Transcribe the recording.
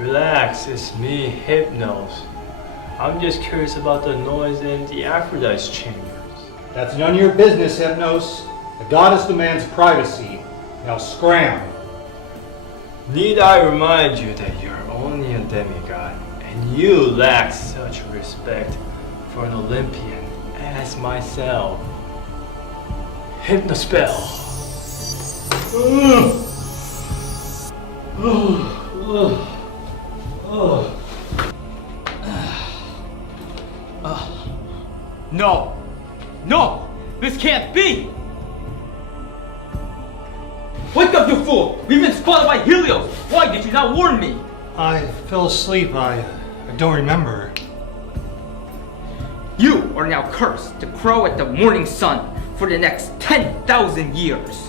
Relax, it's me, Hypnos. I'm just curious about the noise in the Aphrodite's chambers. That's none of your business, Hypnos. The goddess demands privacy. Now scram. Need I remind you that you're only a demigod, and you lack such respect for an Olympian as myself. Hypnospell. No! No! This can't be! Wake up, you fool! We've been spotted by Helios! Why did you not warn me? I fell asleep. I don't remember. You are now cursed to crow at the morning sun for the next 10,000 years.